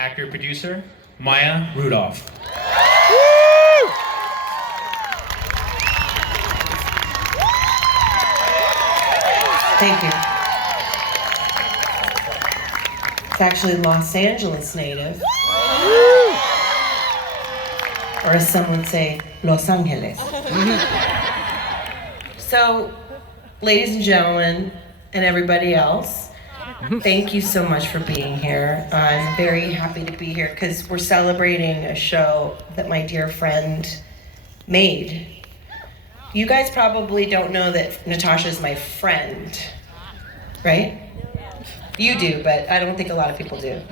actor-producer, Maya Rudolph. Thank you. It's actually Los Angeles native. Or as some would say, Los Angeles. So, ladies and gentlemen, and everybody else, thank you so much for being here. I'm very happy to be here because we're celebrating a show that my dear friend made. You guys probably don't know that Natasha is my friend, right? You do, but I don't think a lot of people do.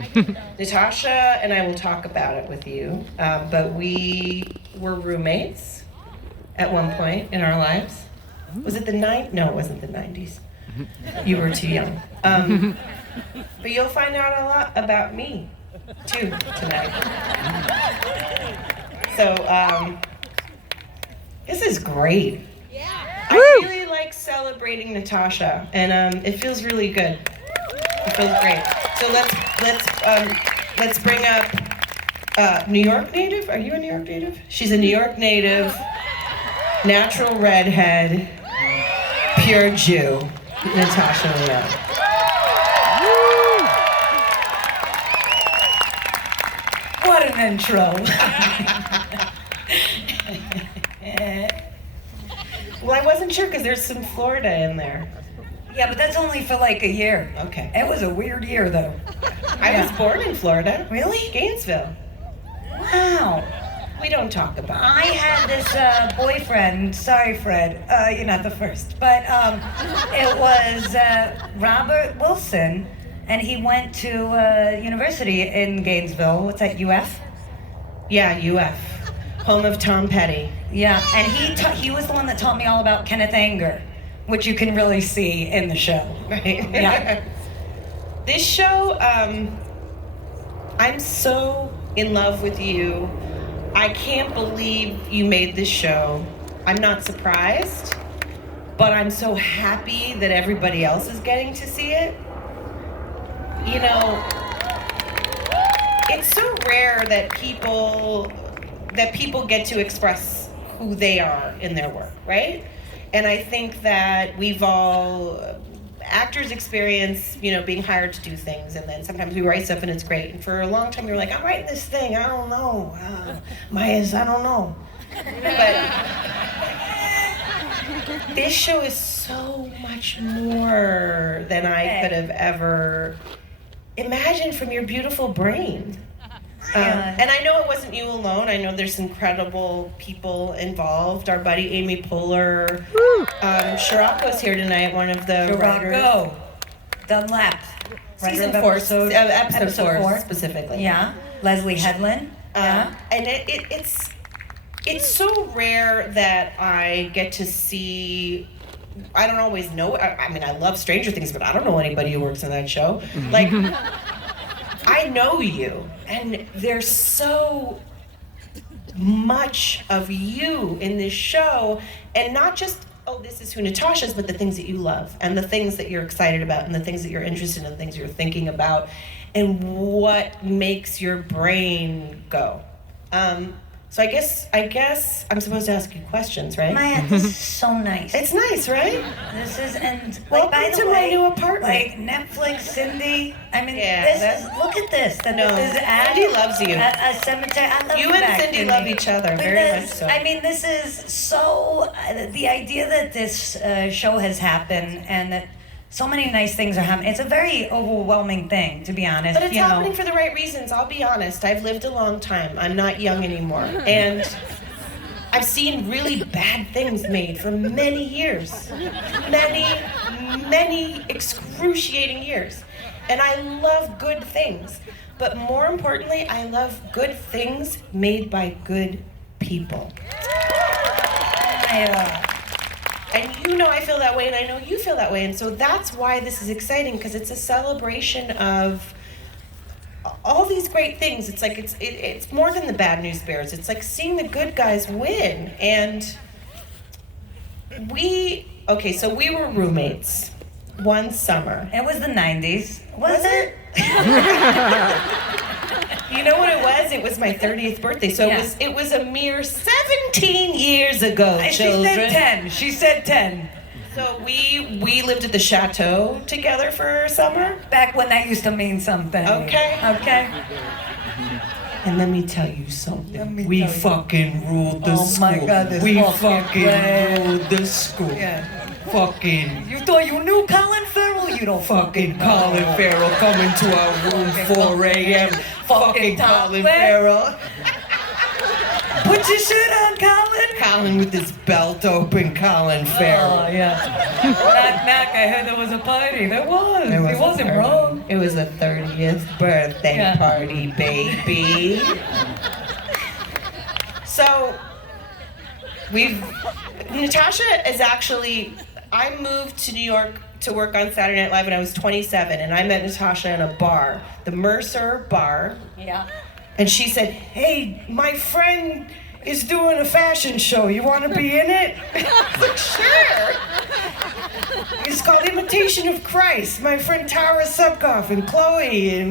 Natasha and I will talk about it with you, but we were roommates at one point in our lives. Was it the No, it wasn't the 90s. You were too young. But you'll find out a lot about me, too, tonight. So, this is great. I really like celebrating Natasha, and it feels really good. It feels great. So let's bring up New York native. Are you a New York native? She's a New York native, natural redhead, pure Jew, Natasha Lyonne. What an intro. Well, I wasn't sure because there's some Florida in there. Yeah, but that's only for like a year. Okay. It was a weird year, though. I was born in Florida. Really? Gainesville. Wow. We don't talk about I had this boyfriend, sorry Fred, you're not the first, but it was Robert Wilson, and he went to university in Gainesville. What's that, UF? Yeah, UF. Home of Tom Petty. Yeah, and he was the one that taught me all about Kenneth Anger, which you can really see in the show. Right? Yeah. This show, I'm so in love with you. I can't believe you made this show. I'm not surprised, but I'm so happy that everybody else is getting to see it. You know, it's so rare that people get to express who they are in their work, right? And I think that we've all, actors experience, you know, being hired to do things, and then sometimes we write stuff and it's great. And for a long time we were like, I'm writing this thing, I don't know. Maya's, I don't know. But this show is so much more than I could have ever imagined from your beautiful brain. And I know it wasn't you alone. I know there's incredible people involved. Our buddy Amy Poehler. Shirako's here tonight, one of the writers. Shirako. Dunlap. Season 4, episode 4 specifically. Yeah. Leslie Headland. And it's so rare that I get to see. I don't always know. I mean, I love Stranger Things, but I don't know anybody who works on that show. Like, I know you, and there's so much of you in this show, and not just, oh, this is who Natasha is, but the things that you love, and the things that you're excited about, and the things that you're interested in, the things you're thinking about, and what makes your brain go. So I guess I'm supposed to ask you questions, right? Maya, this is so nice. It's nice, right? This is, and like, Welcome by the to my way, new apartment. like Netflix, Cindy. I mean, Yeah, look at this. That No, this is Cindy loves you. A cemetery. I love You you and back, Cindy love each other, But very much so. I mean, this is so. The idea that this show has happened and that so many nice things are happening. It's a very overwhelming thing, to be honest. But it's happening for the right reasons. I'll be honest. I've lived a long time. I'm not young anymore. And I've seen really bad things made for many years. Many excruciating years. And I love good things. But more importantly, I love good things made by good people. And you know I feel that way, and I know you feel that way. And so that's why this is exciting, because it's a celebration of all these great things. It's like it's more than the bad news bears. It's like seeing the good guys win. And we were roommates one summer. It was the 90s. Was it? was. It was my 30th birthday, so Yeah. it was a mere 17 years ago, She children. said 10. She said 10. So we lived at the chateau together for a summer. Back when that used to mean something. Okay. Okay. And let me tell you something. Let me We tell you. fucking ruled the Oh school. my God, this we fucking fucking man. ruled the school. Yeah. Fucking You thought you knew Colin Farrell? You don't fucking Colin Farrell coming to our room 4 a.m. Fucking Colin topless. Farrell. Put your shirt on, Colin. Colin with his belt open. Colin Farrell. Oh, yeah. Knock, knock. I heard there was a party. There was. It wasn't wrong. It was a 30th birthday Yeah. party, baby. So, Natasha is actually, I moved to New York to work on Saturday Night Live when I was 27, and I met Natasha in a bar, the Mercer Bar. Yeah. And she said, "Hey, my friend is doing a fashion show. You want to be in it?" I was like, "Sure." It's called Imitation of Christ. My friend Tara Subkoff and Chloe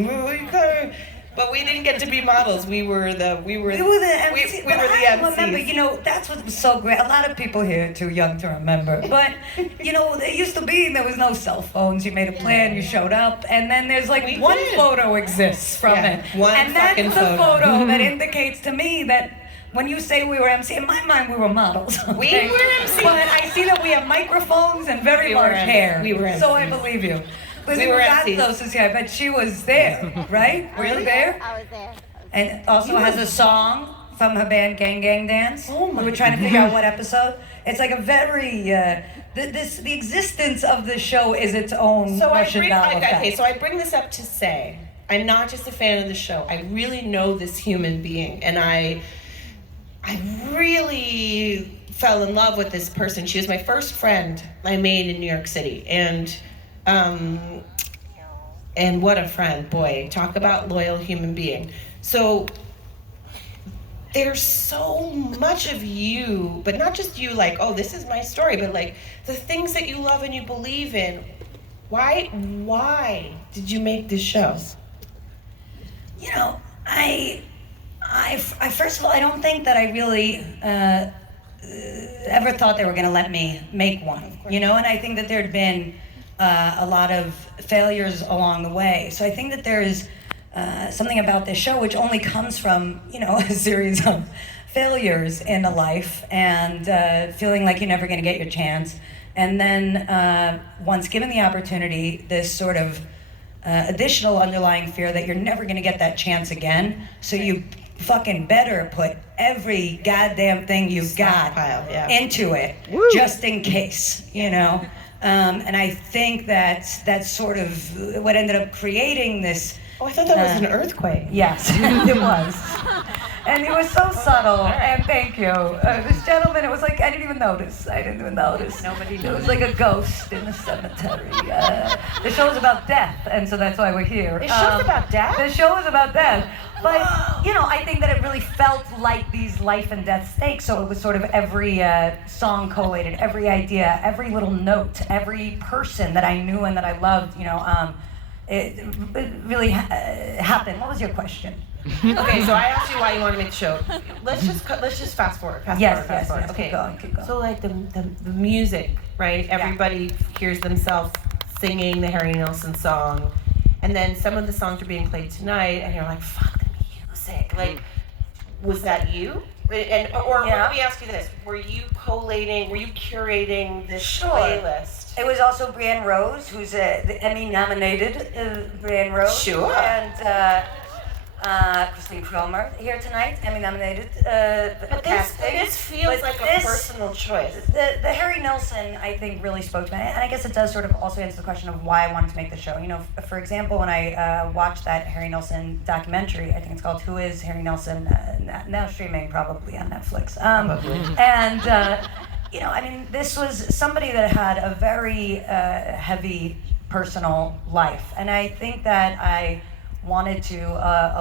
but we didn't get to be models. We were the MC. We were the MCs. remember, you know, that's what was so great. A lot of people here are too young to remember. But, you know, it used to be there was no cell phones. You made a plan, you showed up, and then there's like We one did. photo exists from Yeah, it. one and that's fucking the photo. photo that indicates to me that when you say we were MC, in my mind we were models. Okay? We were MCs. But I see that we have microphones and very We were large MCs. hair. We were So I MCs. believe you. Lizzie We were MCs. Mugazos is here. I bet she was there, right? Were you there? I was there. And also has a song from her band Gang Gang Dance. Oh my We were trying to figure out what episode. It's like a very the existence of the show is its own So Russian doll effect. so I bring this up to say, I'm not just a fan of the show. I really know this human being, and I really fell in love with this person. She was my first friend I made in New York City, and what a friend, boy! Talk about loyal human being. So there's so much of you, but not just you, like, oh, this is my story, but like the things that you love and you believe in. Why did you make this show? You know, I first of all, I don't think that I really ever thought they were going to let me make one. You know, and I think that there'd been a lot of failures along the way. So I think that there is something about this show which only comes from, you know, a series of failures in a life and feeling like you're never going to get your chance. And then once given the opportunity, this sort of additional underlying fear that you're never going to get that chance again. So you fucking better put every goddamn thing you've got into it, just in case, you know. And I think that's sort of what ended up creating this. Oh, I thought that was an earthquake. Yes, it was. And it was so subtle, and thank you. This gentleman, it was like, I didn't even notice. Nobody knew. It was like a ghost in the cemetery. The show is about death, and so that's why we're here. The show's about death? The show is about death. But, you know, I think that it really felt like these life and death stakes, so it was sort of every song collated, every idea, every little note, every person that I knew and that I loved, you know, it really happened. What was your question? Okay, so I asked you why you want to make the show. Let's just fast forward. Yes, Okay. keep going. So like the music, right? Everybody hears themselves singing the Harry Nilsson song, and then some of the songs are being played tonight, and you're like, fuck the music. Like, was that you? Or let me ask you this: were you collating? Were you curating this playlist? It was also Brienne Rose, who's the Emmy-nominated Brienne Rose. Sure. And Christine Cromer here tonight, Emmy-nominated. But this feels like a personal choice. The Harry Nilsson, I think, really spoke to me. And I guess it does sort of also answer the question of why I wanted to make the show. You know, for example, when I watched that Harry Nilsson documentary, I think it's called Who is Harry Nilsson? Now streaming probably on Netflix. And you know, I mean, this was somebody that had a very heavy personal life. And I think that I wanted to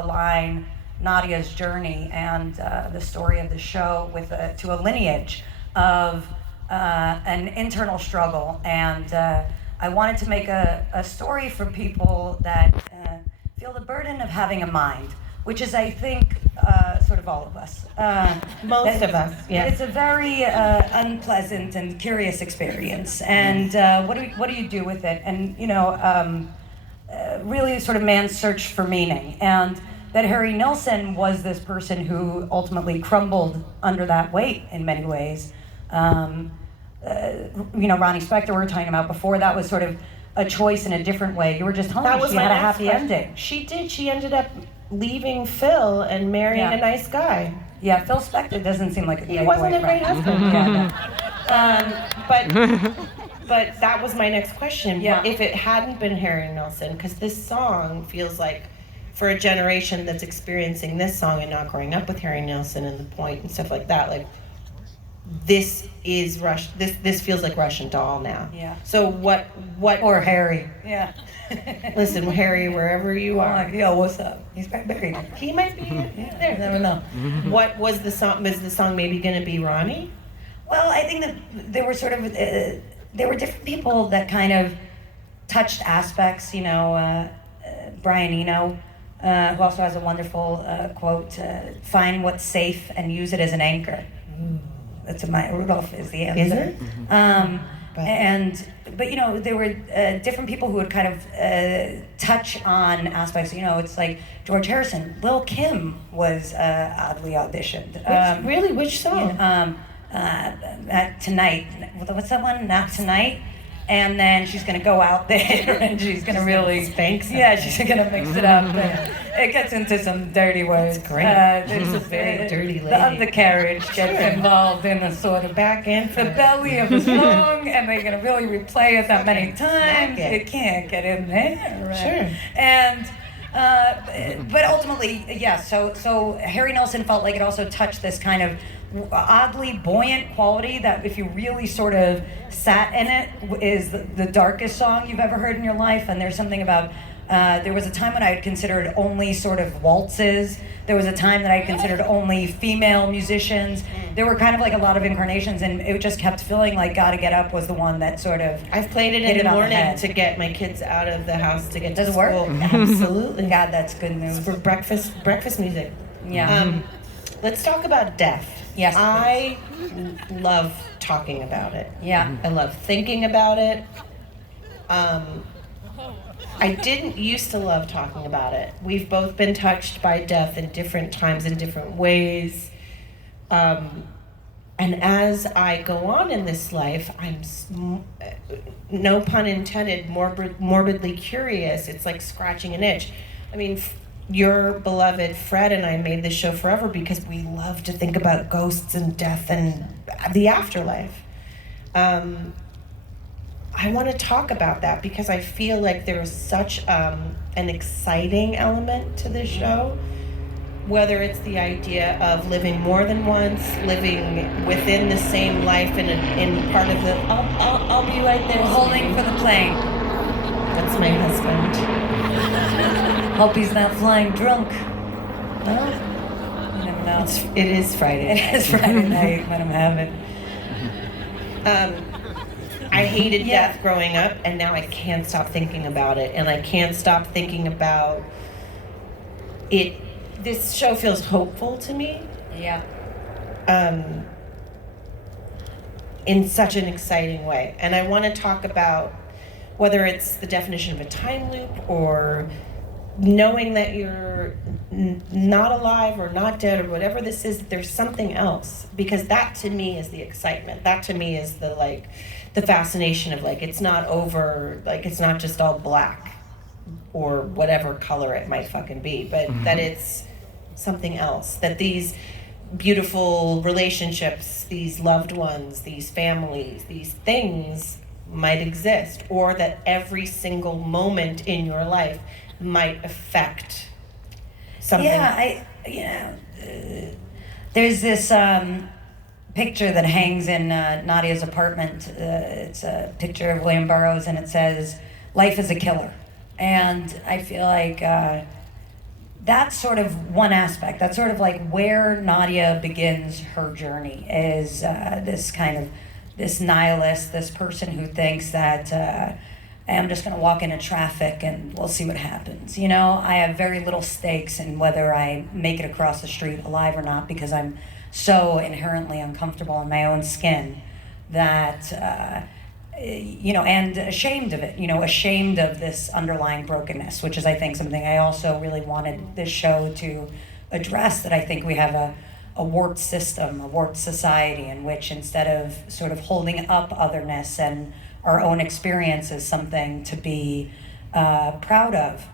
align Nadia's journey and the story of the show with to a lineage of an internal struggle. And I wanted to make a story for people that feel the burden of having a mind, which is, I think, sort of all of us. Most of us, yeah. It's a very unpleasant and curious experience. And what do you do with it? And, really sort of man's search for meaning. And that Harry Nilsson was this person who ultimately crumbled under that weight in many ways. Ronnie Spector we were talking about before, that was sort of a choice in a different way. You were just hungry. That was she my had a next happy question. ending. She did. She ended up leaving Phil and marrying a nice guy. Yeah, Phil Spector doesn't seem like a great He wasn't a great boyfriend. But that was my next question. Yeah. If it hadn't been Harry Nilsson, because this song feels like, for a generation that's experiencing this song and not growing up with Harry Nilsson and The Point and stuff like that, like, this is this feels like Russian Doll now. Yeah. So what Or Harry. Yeah. Listen, Harry, wherever you are. Yo, what's up? He's back buried. He might be there. Never know. What was the song? Was the song maybe going to be Ronnie? Well, I think that there were sort of there were different people that kind of touched aspects. Brian Eno, who also has a wonderful quote: "Find what's safe and use it as an anchor." That's Rudolph is the answer. Is it? But there were different people who would kind of touch on aspects. It's like George Harrison, Lil' Kim was oddly auditioned. Really, which song? Tonight. What's that one? Not Tonight. And then she's gonna go out there and she's gonna really spank something. Yeah, she's gonna mix it up. And it gets into some dirty words. That's great. There's a very dirty lady. The undercarriage gets involved in the sort of Back and the belly of the song, and they're gonna really replay it that many times. it. It can't get in there. Right? Sure. And but ultimately, yeah. So Harry Nilsson felt like it also touched this kind of oddly buoyant quality that, if you really sort of sat in it, is the darkest song you've ever heard in your life. And there's something about. There was a time when I had considered only sort of waltzes. There was a time that I had considered only female musicians. There were kind of like a lot of incarnations, and it just kept feeling like Gotta Get Up was the one that sort of. I've played it hit in the on the morning head. to get my kids out of the house to get Does to it work? school. Absolutely. God, that's good news. It's for breakfast music. Yeah. Let's talk about death. Yes, I love talking about it. Yeah. I love thinking about it. I didn't used to love talking about it. We've both been touched by death in different times, in different ways. And as I go on in this life, I'm, no pun intended, morbidly curious. It's like scratching an itch. I mean, your beloved Fred and I made this show forever because we love to think about ghosts and death and the afterlife. I want to talk about that because I feel like there is such an exciting element to this show, whether it's the idea of living more than once, living within the same life in part of the. I'll be right there. Holding for the plane. That's my husband. Hope he's not flying drunk. Well, You never know. it is Friday. It is Friday night. Let him have it. I hated death growing up, and now I can't stop thinking about it, and I can't stop thinking about it. This show feels hopeful to me. Yeah. In such an exciting way. And I want to talk about whether it's the definition of a time loop or knowing that you're not alive or not dead or whatever this is, there's something else. Because that to me is the excitement. That to me is the fascination of like, it's not over, like it's not just all black or whatever color it might fucking be, but that it's something else. That these beautiful relationships, these loved ones, these families, these things might exist, or that every single moment in your life might affect something. There's this picture that hangs in Nadia's apartment. It's a picture of William Burroughs, and it says, "Life is a killer." And I feel like that's sort of one aspect. That's sort of like where Nadia begins her journey, is this nihilist, this person who thinks that I'm just gonna walk into traffic and we'll see what happens. You know, I have very little stakes in whether I make it across the street alive or not, because I'm so inherently uncomfortable in my own skin that, you know, and ashamed of it, you know, ashamed of this underlying brokenness, which is, I think, something I also really wanted this show to address, that I think we have a warped system, a warped society in which, instead of sort of holding up otherness and our own experience as something to be proud of,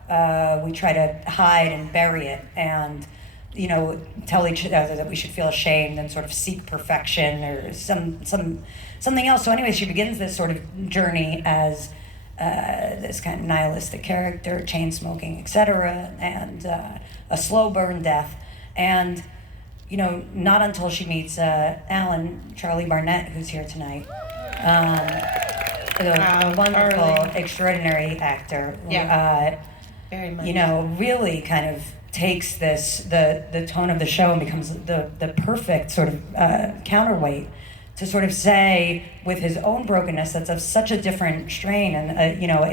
we try to hide and bury it, and, you know, tell each other that we should feel ashamed and sort of seek perfection or something else. So anyway, she begins this sort of journey as this kind of nihilistic character, chain smoking, etc., and a slow burn death. And, you know, not until she meets Alan, Charlie Barnett, who's here tonight, a wonderful, Charlie. Extraordinary actor. Very much. You know, really kind of takes the tone of the show and becomes the perfect sort of counterweight to sort of say, with his own brokenness that's of such a different strain, and you know,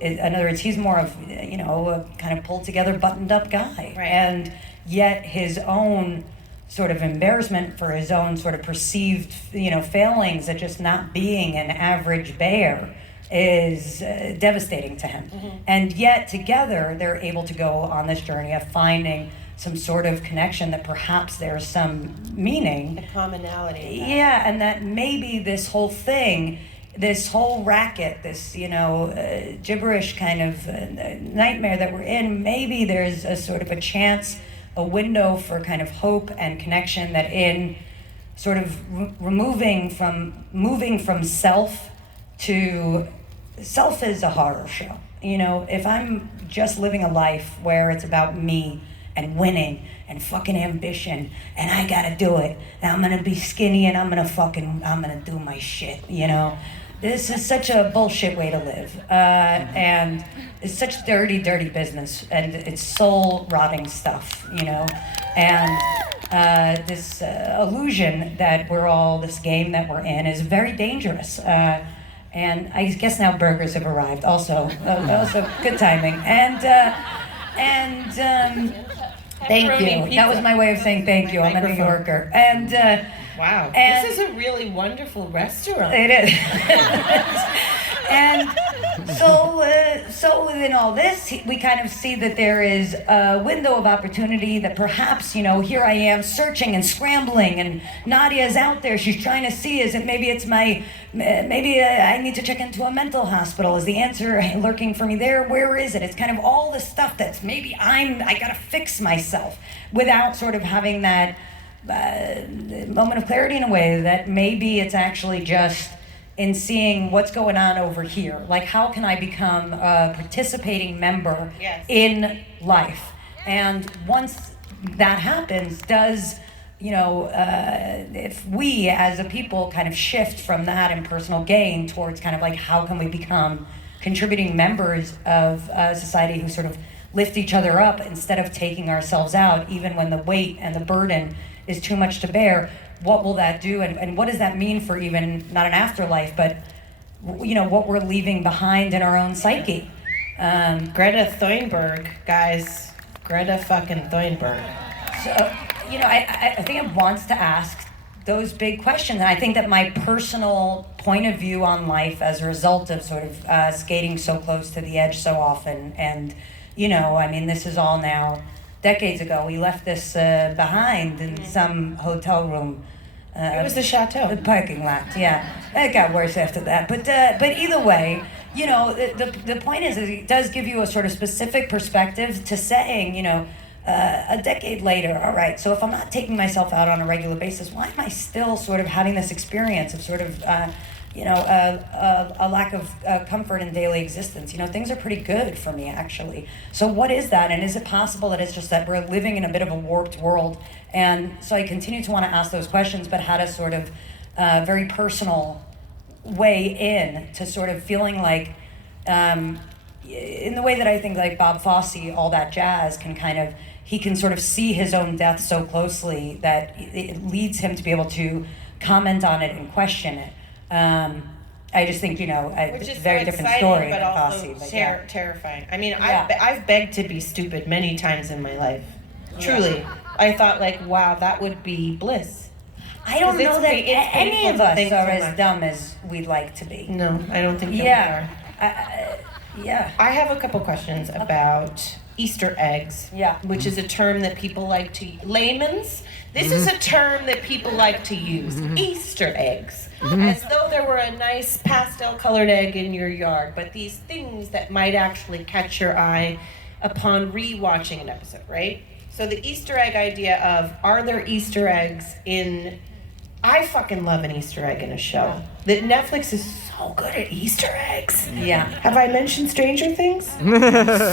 in other words, he's more of, you know, a kind of pulled together, buttoned up guy, Right. And yet his own sort of embarrassment for his own sort of perceived, you know, failings at just not being an average bear is devastating to him. Mm-hmm. And yet together they're able to go on this journey of finding some sort of connection, that perhaps there's some meaning. A commonality. in that. Yeah, and that maybe this whole thing, this whole racket, this, you know, gibberish kind of nightmare that we're in, maybe there's a sort of a chance, a window for kind of hope and connection, that in sort of moving from self to self is a horror show. You know, if I'm just living a life where it's about me and winning and fucking ambition and I gotta do it and I'm gonna be skinny and I'm gonna do my shit, you know. This is such a bullshit way to live, and it's such dirty business, and it's soul-rotting stuff, you know. And this illusion that we're all, this game that we're in, is very dangerous. And I guess now burgers have arrived. Also good timing. And thank Pepperoni you. That was pizza. my way of saying thank you. I'm a New Microphone. Yorker. And Wow, And- this is a really wonderful restaurant. it is. And so within all this, we kind of see that there is a window of opportunity, that perhaps, you know, here I am searching and scrambling, and Nadia's out there. She's trying to see, is it maybe it's maybe I need to check into a mental hospital. Is the answer lurking for me there? Where is it? It's kind of all the stuff that's maybe I gotta fix myself, without sort of having that moment of clarity, in a way that maybe it's actually just in seeing what's going on over here. Like, how can I become a participating member Yes. in life? And once that happens, does, you know, if we as a people kind of shift from that impersonal gain towards kind of like, how can we become contributing members of society who sort of lift each other up instead of taking ourselves out, even when the weight and the burden is too much to bear? What will that do, and what does that mean for even not an afterlife, but, you know, what we're leaving behind in our own psyche? Greta Thunberg, guys. Greta fucking Thunberg. So, you know, I think it wants to ask those big questions, and I think that my personal point of view on life, as a result of sort of skating so close to the edge so often, and, you know, I mean, this is all now decades ago. We left this behind in some hotel room. It was the chateau. The parking lot, yeah. It got worse after that. But either way, you know, the point is it does give you a sort of specific perspective to saying, you know, a decade later, all right, so if I'm not taking myself out on a regular basis, why am I still sort of having this experience of sort of, you know, a lack of comfort in daily existence? You know, things are pretty good for me, actually. So what is that? And is it possible that it's just that we're living in a bit of a warped world? And so I continue to want to ask those questions, but had a sort of very personal way in to sort of feeling like, in the way that I think like Bob Fosse, All That Jazz, can kind of, he can sort of see his own death so closely that it leads him to be able to comment on it and question it. I just think, Which is very so different exciting, story but than also Fosse. But terrifying. I mean, Yeah. I've begged to be stupid many times in my life. Truly, I thought like, wow, that would be bliss. I don't 'Cause it's know that it's any painful of to us think are so as much. dumb as we'd like to be. No, I don't think that Yeah. we are. Yeah. I have a couple questions about Easter eggs. Yeah. Which is a term that people like to layman's. This is a term that people like to use. Easter eggs. As though there were a nice pastel colored egg in your yard, but these things that might actually catch your eye upon rewatching an episode, right? So the Easter egg idea of, are there Easter eggs in, I fucking love an Easter egg in a show. That Netflix is so good at Easter eggs. Yeah. Have I mentioned Stranger Things?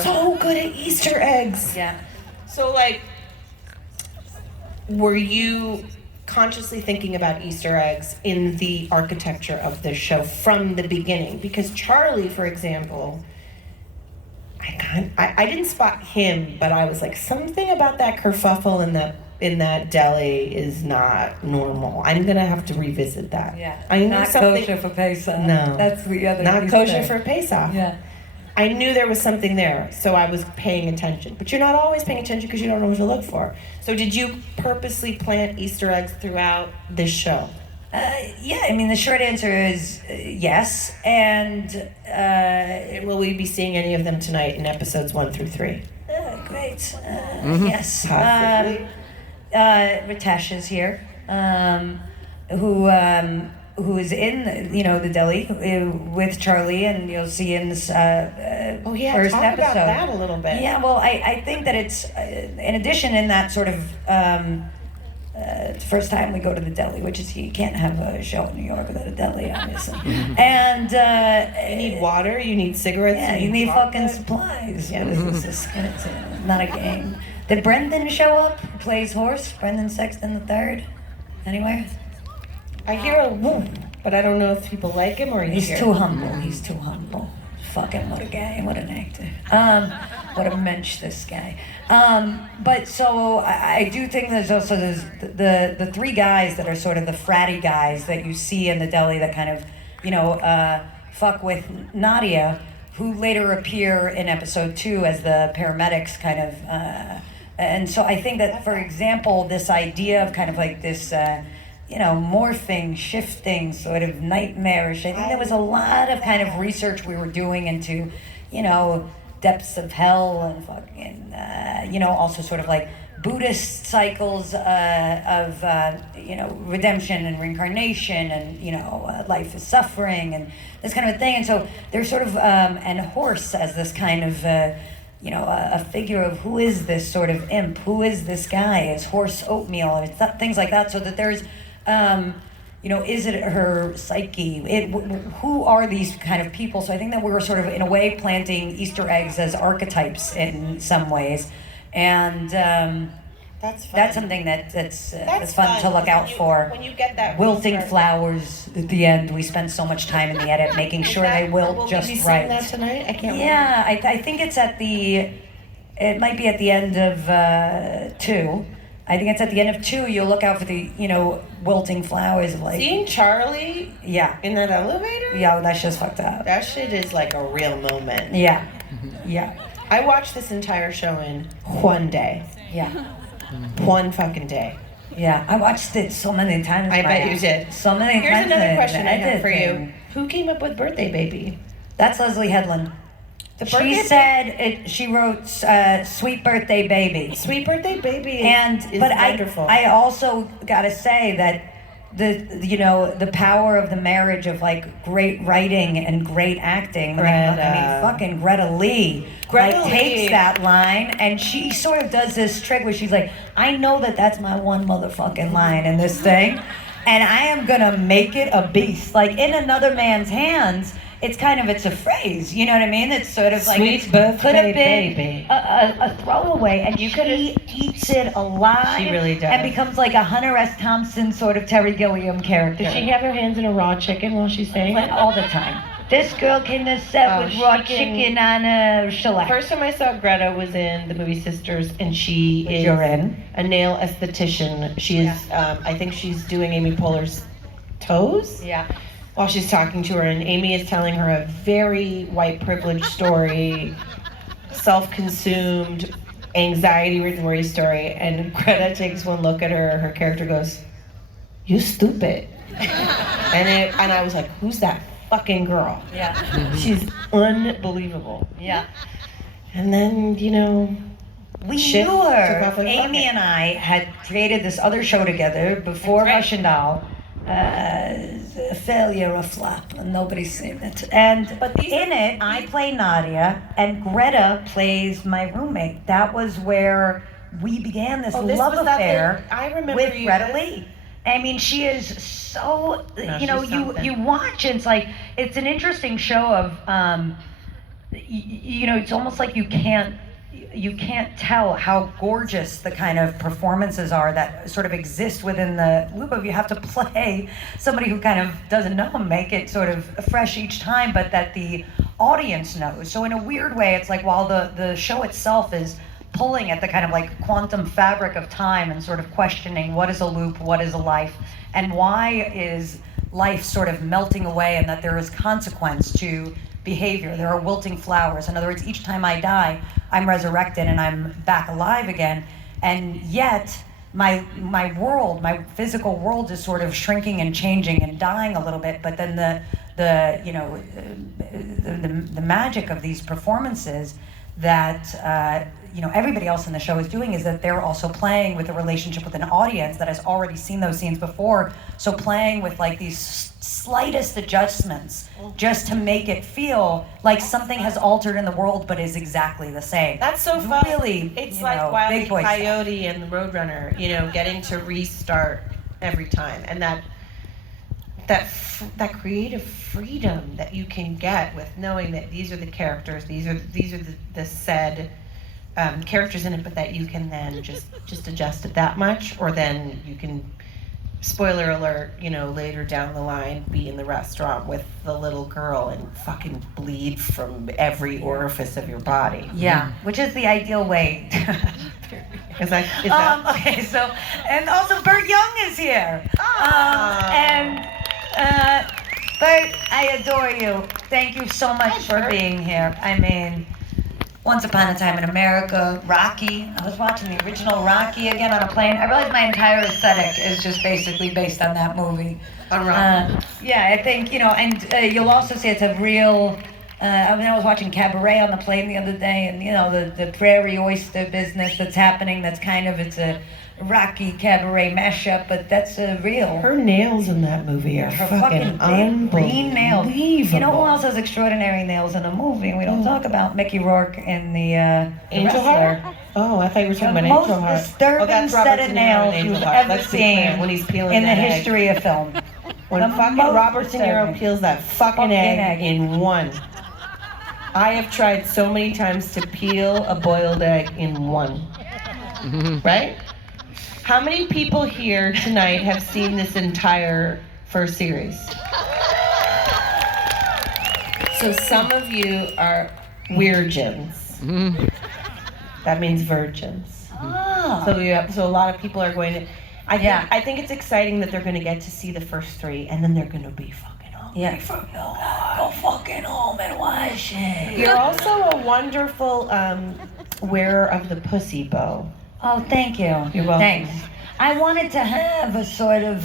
So good at Easter eggs. Yeah. So like, were you consciously thinking about Easter eggs in the architecture of the show from the beginning? Because Charlie, for example, I didn't spot him, but I was like, something about that kerfuffle in that deli is not normal. I'm gonna have to revisit that. Yeah. I knew Not something. kosher for Pesach. No. That's the other. Not piece kosher there. for Pesach. Yeah. I knew there was something there, so I was paying attention. But you're not always paying attention because you don't know what to look for. So did you purposely plant Easter eggs throughout this show? Yeah, I mean, the short answer is yes. And Will we be seeing any of them tonight in episodes 1 through 3? great. Mm-hmm. Yes. Possibly. Natasha's here, who is in the deli with Charlie, and you'll see in this Oh yeah, first talk episode. about that a little bit. Yeah, well, I think that it's in addition in that sort of the first time we go to the deli, which is you can't have a show in New York without a deli, obviously. And You need water, you need cigarettes. yeah, you need vodka. fucking supplies. Yeah. What is this? It's not a game. Did Brendon show up? Who plays horse? Brendon Sexton III? Anywhere? I hear a whoop, but I don't know if people like him or He's too humble. He's too humble. Fucking what a guy. What an actor. What a mensch, this guy. But so I do think there's also the three guys that are sort of the fratty guys that you see in the deli that kind of, fuck with Nadia, who later appear in episode 2 as the paramedics kind of, and so I think that, for example, this idea of kind of like this, morphing, shifting, sort of nightmarish. I think there was a lot of kind of research we were doing into, depths of hell and fucking, also sort of like Buddhist cycles of, redemption and reincarnation and, life is suffering and this kind of a thing. And so there's sort of, and horse as this kind of, a figure of who is this sort of imp? Who is this guy? Is horse oatmeal? Or things like that. So that there's, is it her psyche? Who are these kind of people? So I think that we were sort of, in a way, planting Easter eggs as archetypes in some ways. And That's fun. that's something that's fun to look out for. When you get that Wilting restart. flowers at the end. We spend so much time in the edit making sure they wilt will just we be right. seeing that tonight? I can't Yeah, I think it's it might be at the end of 2. I think it's at the end of 2, you'll look out for the, wilting flowers of like... Seeing Charlie Yeah. in that elevator? Yeah, well, that's just fucked up. That shit is like a real moment. Yeah. Yeah. I watched this entire show in one day. Yeah. One fucking day. Yeah. I watched it so many times. I bet Maya. you did. So many Here's times. another in question I have edit for you. thing. Who came up with Birthday Baby? That's Leslie Headland. The She birthday said she wrote "Sweet Birthday Baby," Sweet Birthday Baby is but wonderful. I also gotta say that the power of the marriage of like great writing and great acting. Fucking Greta Lee takes that line and she sort of does this trick where she's like, I know that's my one motherfucking line in this thing, and I am gonna make it a beast. Like in another man's hands. It's a phrase, you know what I mean? It's sort of like Sweet it birthday, could have been baby. a throwaway, and she eats it alive. She really does. And becomes like a Hunter S. Thompson sort of Terry Gilliam character. Does she have her hands in a raw chicken while she's saying it? All the time. This girl came to set with raw she can- chicken on a shellac. First time I saw Greta was in the movie Sisters, and she Which is you're in. a nail esthetician. She is, I think she's doing Amy Poehler's toes. Yeah. while she's talking to her, and Amy is telling her a very white privilege story, self-consumed, anxiety-ridden worry story, and Greta takes one look at her, her character goes, "You stupid." and I was like, who's that fucking girl? Yeah. She's unbelievable. Yeah. And then, you know, We shit knew took her. off in a Amy bucket. and I had created this other show together before Right. Russian Doll. A failure, a flop, and nobody's seen it. And But these in it, I play Nadia, and Greta plays my roommate. That was where we began this This love was that affair thing- I remember with you Greta guys- Lee. I mean, she is so, No, you know, she's you something. watch, and it's like, it's an interesting show of, you know, it's almost like you can't tell how gorgeous the kind of performances are that sort of exist within the loop of you have to play somebody who kind of doesn't know and make it sort of fresh each time, but that the audience knows. So in a weird way, it's like while the show itself is pulling at the kind of like quantum fabric of time and sort of questioning what is a loop, what is a life, and why is life sort of melting away, and that there is consequence to behavior. There are wilting flowers. In other words, each time I die, I'm resurrected and I'm back alive again. And yet, my world, my physical world is sort of shrinking and changing and dying a little bit. But then the magic of these performances that you know everybody else in the show is doing is that they're also playing with a relationship with an audience that has already seen those scenes before. So playing with like these slightest adjustments just to make it feel like something has altered in the world but is exactly the same. That's so fun. Really, It's you like know, Wile big E. boy stuff. Coyote and the Roadrunner, you know, getting to restart every time, and that creative freedom that you can get with knowing that these are the characters, these are the said characters in it, but that you can then just adjust it that much, or then you can, spoiler alert, you know, later down the line, be in the restaurant with the little girl and fucking bleed from every orifice of your body. Yeah, which is the ideal way. Is that Okay, so, and also Bert Young is here. Bert, I adore you. Thank you so much for being here. I mean, Once Upon a Time in America, Rocky. I was watching the original Rocky again on a plane. I realized my entire aesthetic is just basically based on that movie. On Rocky. Yeah, I think, you know, and you'll also see it's a real, I mean, I was watching Cabaret on the plane the other day, and, you know, the prairie oyster business that's happening, that's kind of, it's a Rocky Cabaret mashup, but that's real. Her nails in that movie are Her fucking big green nails. unbelievable. You know who else has extraordinary nails in a movie? We don't talk about Mickey Rourke in the Angel Wrestler. Heart? Oh, I thought you were talking The about most Angel Heart. disturbing that's Robert set of De Niro in nails Angel you've Heart. ever Let's be clear, seen when he's peeling in the that egg. history of film. When The fucking most Robert De Niro disturbing. peels that fucking egg in one. I have tried so many times to peel a boiled egg in one. Right? How many people here tonight have seen this entire first series? So some of you are virgins. That means virgins. Ah. So a lot of people are going to. I think it's exciting that they're going to get to see the first three, and then they're going to be fucking hungry. Yeah. Go fucking home and wash it. You're also a wonderful wearer of the pussy bow. Oh, thank you. You're welcome. Thanks. I wanted to have a sort of,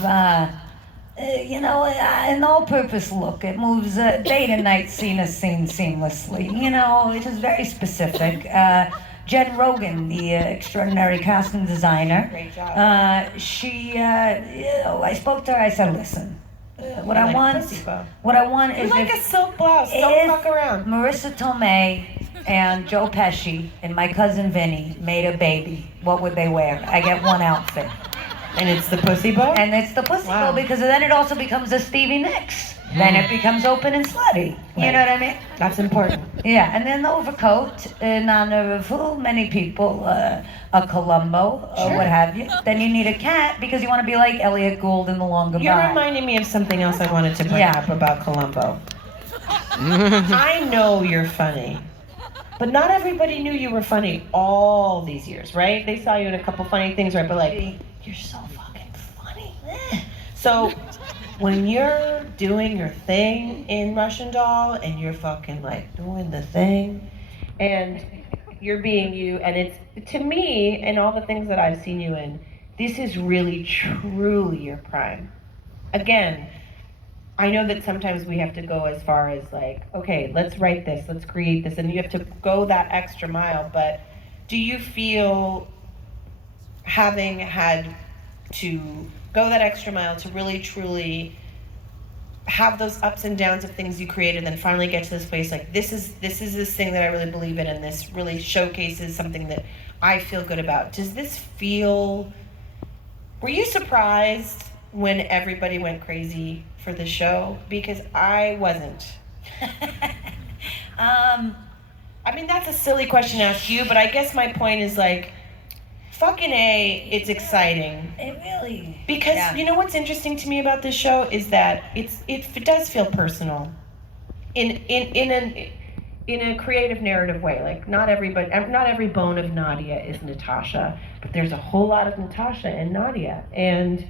you know, an all-purpose look. It moves day and night scene to scene seamlessly. You know, it is very specific. Jen Rogan, the extraordinary costume designer. Great job. She, you know, I spoke to her. I said, listen, what I like want pussy bow. is You like if- a silk blouse. if Don't fuck around. Marissa Tomei and Joe Pesci and my cousin Vinny made a baby, what would they wear? I get one outfit. And it's the pussy bow? And it's the pussy Wow. bow, because then it also becomes a Stevie Nicks. Then it becomes open and slutty. You know what I mean? That's important. Yeah, and then the overcoat, in honor of who? Many people, a Columbo, or what have you. Then you need a cat, because you want to be like Elliot Gould in The Long Goodbye. You're reminding me of something else I wanted to bring Yeah. up about Columbo. I know you're funny, but not everybody knew you were funny all these years, right? They saw you in a couple funny things, right? But like, you're so fucking funny. So when you're doing your thing in Russian Doll and you're fucking like doing the thing and you're being you, and it's, to me, and all the things that I've seen you in, this is really truly your prime. Again, I know that sometimes we have to go as far as like, okay, let's write this, let's create this, and you have to go that extra mile, but do you feel, having had to go that extra mile to really truly have those ups and downs of things you created, and then finally get to this place like, this is this thing that I really believe in, and this really showcases something that I feel good about. Does this feel, were you surprised when everybody went crazy for the show? Because I wasn't. I mean, that's a silly question to ask you, but I guess my point is like, fucking A, it's exciting. It really. Because you know what's interesting to me about this show is that it does feel personal, in a creative narrative way. Like not every bone of Nadia is Natasha, but there's a whole lot of Natasha and Nadia, and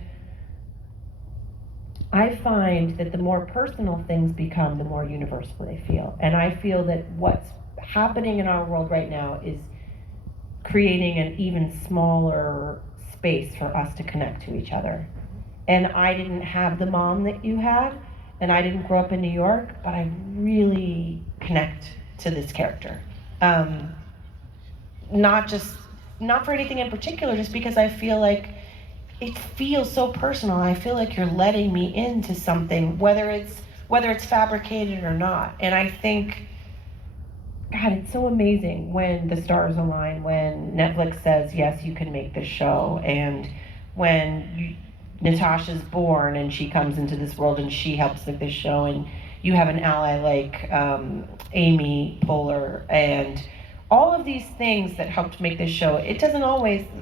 I find that the more personal things become, the more universal they feel. And I feel that what's happening in our world right now is creating an even smaller space for us to connect to each other. And I didn't have the mom that you have, and I didn't grow up in New York, but I really connect to this character. Not for anything in particular, just because I feel like it feels so personal. I feel like you're letting me into something, whether it's fabricated or not. And I think, God, it's so amazing when the stars align, when Netflix says, yes, you can make this show, and when Natasha's born and she comes into this world and she helps with this show, and you have an ally like Amy Poehler, and all of these things that helped make this show.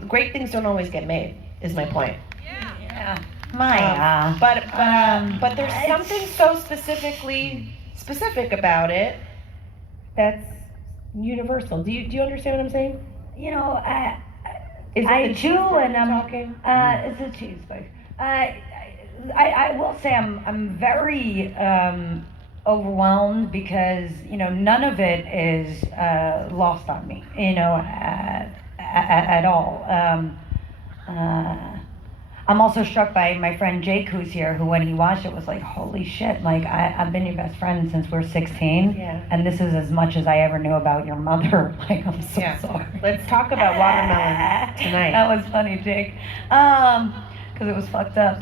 Great things don't always get made, is my point. Yeah. Maya. But there's something so specific about it that's universal. Do you understand what I'm saying? You know, I do, and I'm talking. It's a cheese spice. I will say I'm very overwhelmed because none of it is lost on me. At all. I'm also struck by my friend Jake, who's here, who when he watched it was like, holy shit, like I've been your best friend since we're 16, and this is as much as I ever knew about your mother. Like, I'm so sorry. Let's talk about watermelon tonight. That was funny, Jake, because it was fucked up.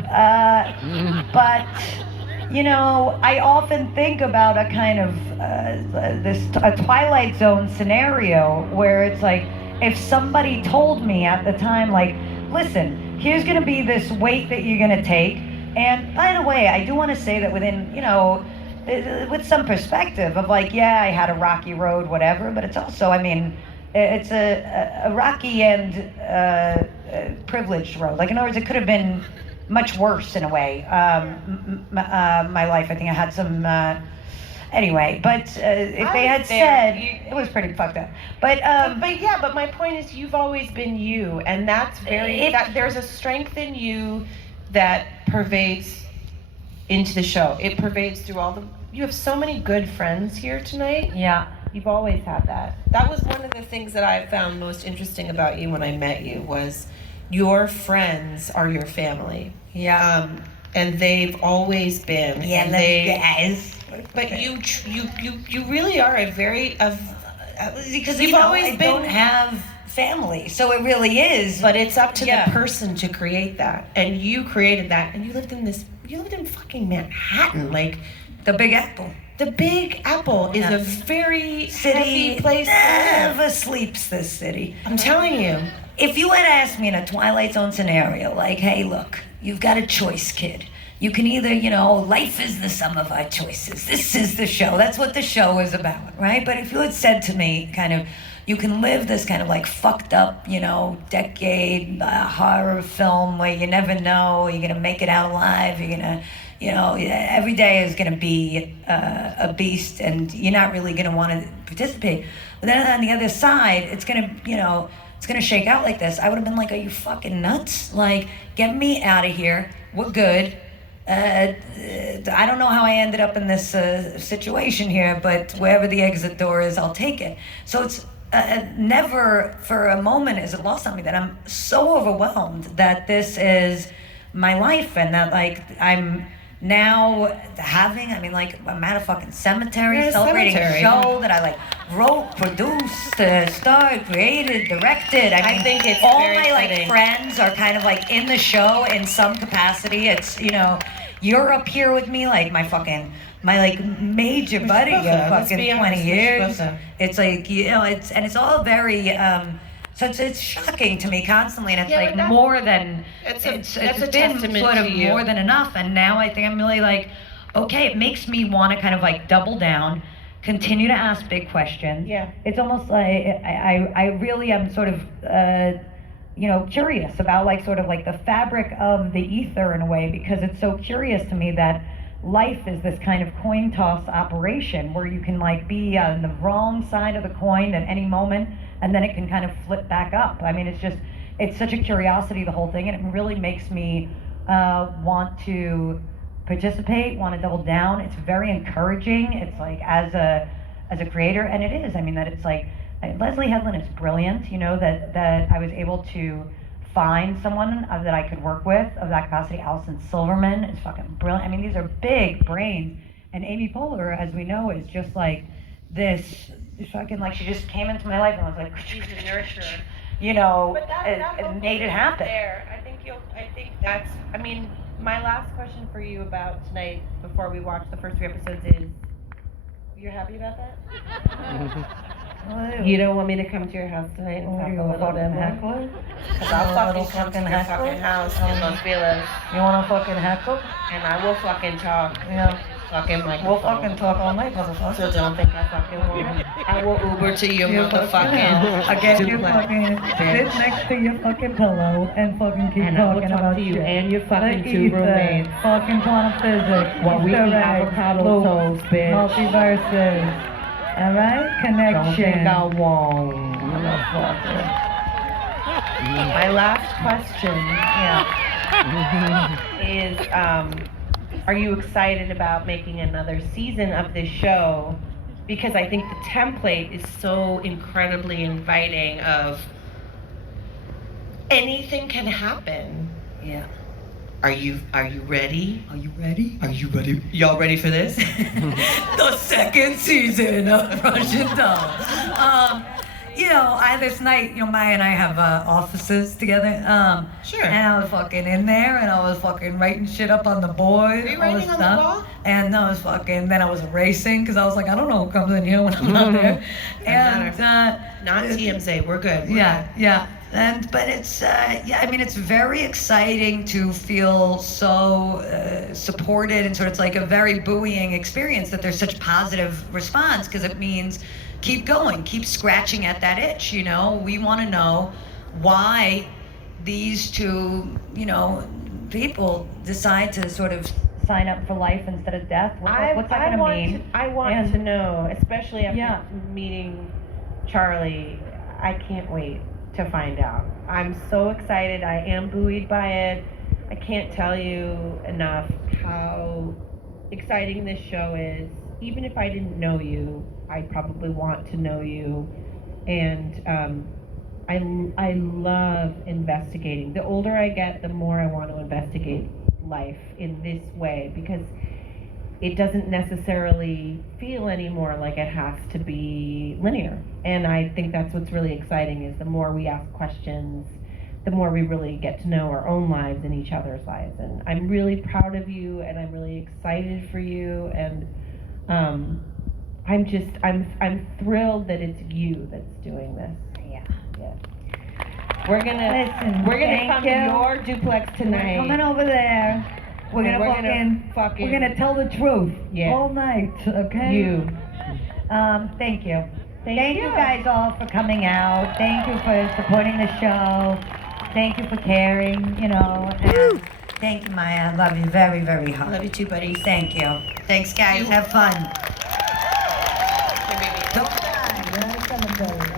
But, I often think about a kind of a Twilight Zone scenario where it's like, if somebody told me at the time, like, listen, here's going to be this weight that you're going to take. And by the way, I do want to say that within, with some perspective of like, I had a rocky road, whatever, but it's also, it's a rocky and privileged road. Like, in other words, it could have been much worse in a way. My life, I think I had some... Anyway, but if they had said, it was pretty fucked up. But my point is, you've always been you, and that's there's a strength in you that pervades into the show. It pervades through you have so many good friends here tonight. Yeah. You've always had that. That was one of the things that I found most interesting about you when I met you, was your friends are your family. Yeah. And they've always been. Yeah, guys. But you really are a very because you've always been. Don't have family, so it really is. But it's up to the person to create that, and you created that, and you lived in fucking Manhattan, like the Big Apple. The Big Apple is a very heavy place. Never sleeps, this city. I'm telling you. If you had asked me in a Twilight Zone scenario, like, hey, look, you've got a choice, kid. You can either, life is the sum of our choices. This is the show. That's what the show is about, right? But if you had said to me, kind of, you can live this kind of like fucked up, decade horror film where you never know, you're going to make it out alive, you're going to, every day is going to be a beast, and you're not really going to want to participate. But then on the other side, it's going to, it's going to shake out like this. I would have been like, are you fucking nuts? Like, get me out of here. We're good. I don't know how I ended up in this situation here, but wherever the exit door is, I'll take it. So it's never for a moment is it lost on me that I'm so overwhelmed that this is my life and that like I'm now I'm at a fucking cemetery celebrating a show that I like wrote, produced, starred, created, directed. I think it's all very my fitting. like friends are kind of like in the show in some capacity. It's you're up here with me like my like major buddy of fucking 20 years. It's like it's all very so it's shocking to me constantly, and it's like more than it's a been testament sort of to you. more than enough. And now I think I'm really like, okay, it makes me want to kind of like double down, continue to ask big questions. Yeah. It's almost like I really am sort of curious about like sort of like the fabric of the ether in a way, because it's so curious to me that life is this kind of coin toss operation where you can like be on the wrong side of the coin at any moment and then it can kind of flip back up. I mean, it's such a curiosity, the whole thing, and it really makes me want to participate, want to double down. It's very encouraging. It's like as a creator, and it is. I mean, that it's like Leslie Headland is brilliant, that I was able to find someone that I could work with of that capacity. Alison Silverman is fucking brilliant. I mean, these are big brains. And Amy Poehler, as we know, is just like this fucking, like, she just came into my life and was like, She's a nurturer. and made it happen. I think that's, I mean, my last question for you about tonight, before we watch the first 3 episodes, is, you're happy about that? You don't want me to come to your house tonight and talk a little bit more? Because I'll fucking come to your fucking house in Los Feliz. You wanna fucking heckle? And I will fucking talk. Yeah. Fucking like. We'll fucking talk all night, motherfucker. So don't think I fucking won't. I will Uber to your motherfucking. Again, you duplex, fucking bitch. sit next to your fucking pillow and fucking keep And I will talking talk about to you shit. and your fucking The 2 ether, roommates. Fucking quantum physics. While we eat Easter eggs, avocado loops, toast, bitch. Multiverses. Alright? Connection. Don't think I won't. Motherfucker. My last question is, are you excited about making another season of this show? Because I think the template is so incredibly inviting of anything can happen. Yeah. Are you ready? Are you ready? Are you ready? Y'all ready for this? The second season of Russian Doll. This night, Maya and I have offices together. Sure. And I was fucking in there, and I was fucking writing shit up on the board. Were you all this writing on the stuff. wall? And I was fucking, then I was erasing, because I was like, I don't know who comes in here when I'm not there. And, Not TMZ, we're good. yeah. But it's, it's very exciting to feel so supported, and sort of it's like a very buoying experience that there's such positive response, because it means keep going, keep scratching at that itch, We want to know why these 2, people decide to sort of sign up for life instead of death. What's that going to mean? I want to know, especially after meeting Charlie. I can't wait to find out. I'm so excited. I am buoyed by it. I can't tell you enough how exciting this show is. Even if I didn't know you, I probably want to know you. And I love investigating. The older I get, the more I want to investigate life in this way, because it doesn't necessarily feel anymore like it has to be linear. And I think that's what's really exciting, is the more we ask questions, the more we really get to know our own lives and each other's lives. And I'm really proud of you, and I'm really excited for you, and I'm thrilled that it's you that's doing this. Yeah. We're gonna come to your duplex tonight. We're coming over there. We're gonna tell the truth all night, okay? Thank you. Thank you guys all for coming out. Thank you for supporting the show. Thank you for caring, and thank you, Maya. I love you very, very hard. Love you too, buddy. Thank you. Thanks, guys. Have fun. Here, baby. Don't die. You're in the cemetery.